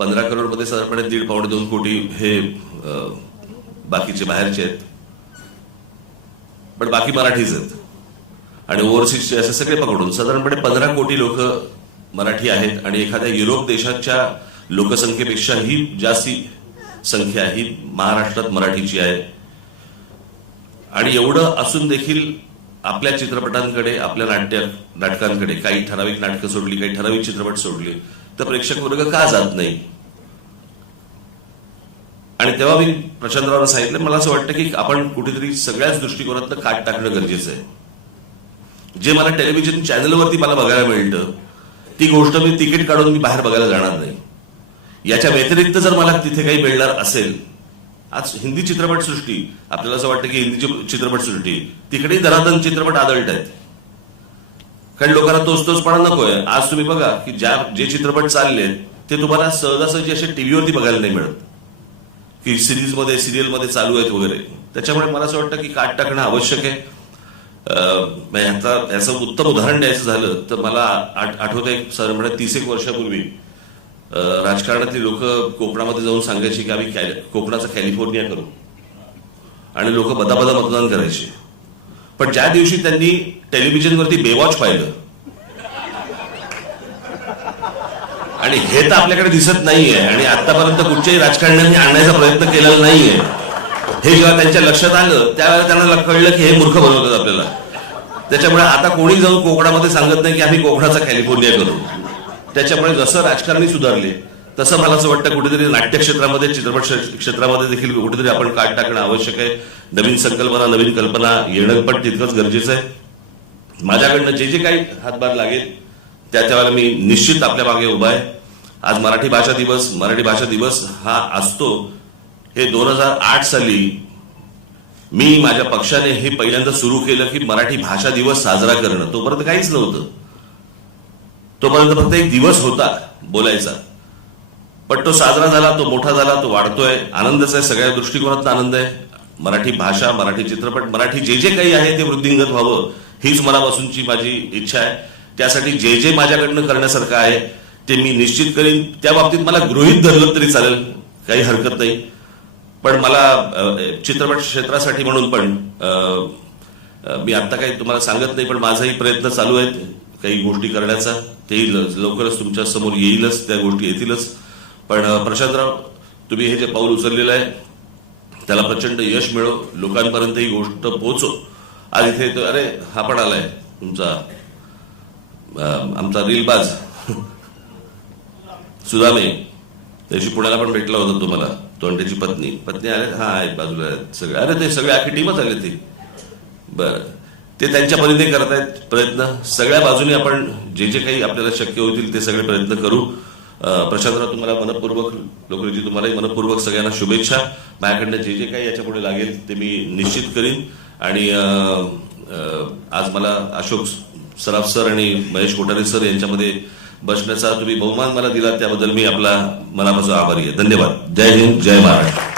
पंधरा करोडमध्ये साधारणपणे दीड पावणे दोन कोटी हे बाकीचे बाहेरचे आहेत. पण बाकी मराठीच आहेत. आणि ओव्हरसीजचे असे सगळे पकडून साधारणपणे पंधरा कोटी लोक मराठी आहेत आणि एखाद्या युरोप देशाच्या लोकसंख्येपेक्षा ही जास्ती संख्या ही महाराष्ट्रात मराठीची आहे. आणि एवढं असून देखील आपल्या चित्रपटांकडे आपल्या नाट्य नाटकांकडे काही ठराविक नाटकं सोडली काही ठराविक चित्रपट सोडले तर प्रेक्षक वर्ग का जात नाही? आणि तेव्हा मी प्रशांतरावांना सांगितलं मला असं वाटतं की आपण कुठेतरी सगळ्याच दृष्टिकोनातनं काट टाकणं गरजेचं आहे. जे मला टेलिव्हिजन चॅनलवरती मला बघायला मिळतं ती गोष्ट मी तिकीट काढून मी बाहेर बघायला जाणार नाही. याच्या व्यतिरिक्त जर मला तिथे काही मिळणार असेल आज हिंदी चित्रपटसृष्टी आपल्याला असं वाटतं की हिंदी चित्रपटसृष्टी तिकडेही धराधन चित्रपट आदळत आहेत. कारण लोकांना तोच तोचपणा नकोय. आज तुम्ही बघा की ज्या जे चित्रपट चाललेत ते तुम्हाला सहजासहजी असे टीव्हीवरती बघायला नाही मिळत. की सिरीजमध्ये सिरियलमध्ये चालू आहेत वगैरे. त्याच्यामुळे मला असं वाटतं की काट टाकणं आवश्यक आहे. याचा म्हणजे ह्याचा याचं उत्तम उदाहरण द्यायचं झालं तर मला आठ- आठवतं एक साधारणपणे तीस एक वर्षापूर्वी राजकारणातली लोक कोकणामध्ये जाऊन सांगायची की आम्ही कॅ कोकणाचा कॅलिफोर्निया करू. आणि लोक बदाबदा मतदान करायचे. पण ज्या दिवशी त्यांनी टेलिव्हिजनवरती बेवॉच पाहिलं आणि हे तर आपल्याकडे दिसत नाहीये आणि आतापर्यंत कुठच्याही राजकारण्यांनी आणण्याचा प्रयत्न केलेला नाहीये हे जेव्हा त्यांच्या लक्षात आलं त्यावेळेला त्यांना कळलं की हे मूर्ख बनवतात आपल्याला. त्याच्यामुळे आता कोणी जाऊन कोकणामध्ये सांगत नाही की आम्ही कोकणाचा कॅलिफोर्निया करू. त्याच्यामुळे जसं राजकारणी सुधारले तसं मला असं वाटतं कुठेतरी नाट्य क्षेत्रामध्ये चित्रपट क्षेत्रामध्ये देखील कुठेतरी आपण काट टाकणं आवश्यक आहे. नवीन संकल्पना नवीन कल्पना येणं पण तितकंच गरजेचं आहे. माझ्याकडनं जे जे काही हातभार लागेल त्या त्यावेळेला मी निश्चित आपल्या मागे उभा आहे. आज मराठी भाषा दिवस मराठी भाषा दिवस हा असतो. हे दोन हजार आठ साली मी माझ्या पक्षाने हे पहिल्यांदा सुरू केलं की मराठी भाषा दिवस साजरा करणं. तोपर्यंत काहीच नव्हतं. तोपर्यंत फक्त एक दिवस होता बोलायचा. पण तो साजरा झाला तो मोठा झाला तो वाढतोय. आनंदच आहे सगळ्या दृष्टिकोनात आनंद आहे. मराठी भाषा मराठी चित्रपट मराठी जे जे काही आहे ते वृद्धिंगत व्हावं हीच मनापासूनची माझी इच्छा आहे. त्यासाठी जे जे माझ्याकडनं करण्यासारखं आहे ते मी निश्चित करीन. त्या बाबतीत मला गृहित धरलं तरी चालेल काही हरकत नाही. पण मला चित्रपट क्षेत्रासाठी म्हणून पण मी आता काही तुम्हाला सांगत नाही पण माझाही प्रयत्न चालू आहेत काही गोष्टी करण्याचा. तेही लवकरच तुमच्यासमोर येईलच त्या गोष्टी येतीलच. पण अ, प्रशांतराव तुम्ही हे जे पाऊल उचललेलं आहे त्याला प्रचंड यश मिळो लोकांपर्यंत ही गोष्ट पोहोचो. आज इथे अरे हा पण आलाय तुमचा आमचा रीलबाज. सुदामे त्याची पुण्याला पण भेटला होता तुम्हाला तोंडेची पत्नी. पत्नी आले हा आहेत बाजूला सगळे. अरे ते सगळे आखी टीमच आले ती बर. ते त्यांच्या परीने करतायत प्रयत्न. सगळ्या बाजूने आपण जे जे काही आपल्याला शक्य होतील ते सगळे प्रयत्न करू. अं, तुम्हाला मनपूर्वक लोकरीची तुम्हालाही मनपूर्वक सगळ्यांना शुभेच्छा. माझ्याकडनं जे जे काही याच्यापुढे लागेल ते मी निश्चित करीन. आणि आज मला अशोक सराफ सर आणि महेश कोठारे सर यांच्यामध्ये बसण्याचा तुम्ही बहुमान मला दिला त्याबद्दल मी आपला मनापासून आभारी आहे. धन्यवाद. जय हिंद जय महाराष्ट्र.